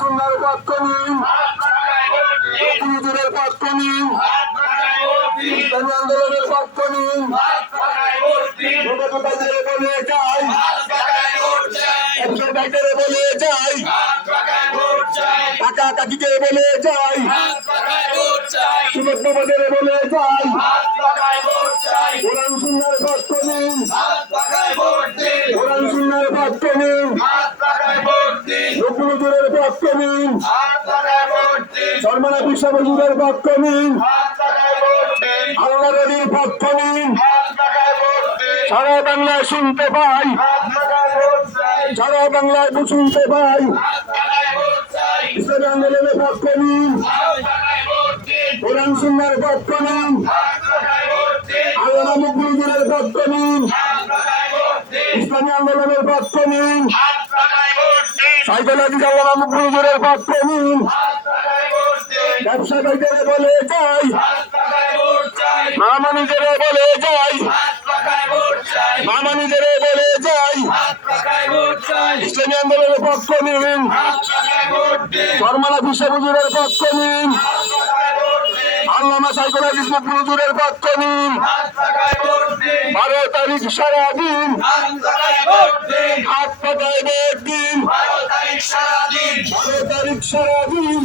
সুন্দর পক্ষ নিন, হুজুরের পক্ষ নিন, ইসলামী আন্দোলনের পক্ষ নিন। বলে যাই বলে যাই, কাকা কাকিকে বলে যাই, সুলভদের বলে যাই, কোরআন সুন্নাহর পক্ষ নিন, কোরআন সুন্নাহর পক্ষ নিন, হুজুরের পক্ষ নিন, সরমানা বিশ্বহুজুরের পক্ষ নিন, আল্লাহ নবীর পক্ষ নিন। সারা বাংলায় শুনতে পাই, সারা বাংলায় শুনতে পাই, ইসলামী আন্দোলনের পক্ষ নিন, কোরআন সুন্নাহর পক্ষ নিন, আল্লামা মুখলিদের পক্ষ নিন, ইসলামী আন্দোলনের পক্ষ নিন, সাইকোলজি আল্লামা মুখলিদের পক্ষ নিন। ব্যবসায়ীদের বলে যাই, মামানুদের বলে যাই, মামানুদের বলে যাই, ইসলামী আন্দোলনের পক্ষ নিন, সরমানা বিশ্বহুজুরের পক্ষ নিন, আল্লামা সাইকোলজি হুজুরের পক্ষ নিন। 12 তারিখ সারাদিন হাত পাতায় ভোট দিন, 12 তারিখ সারাদিন।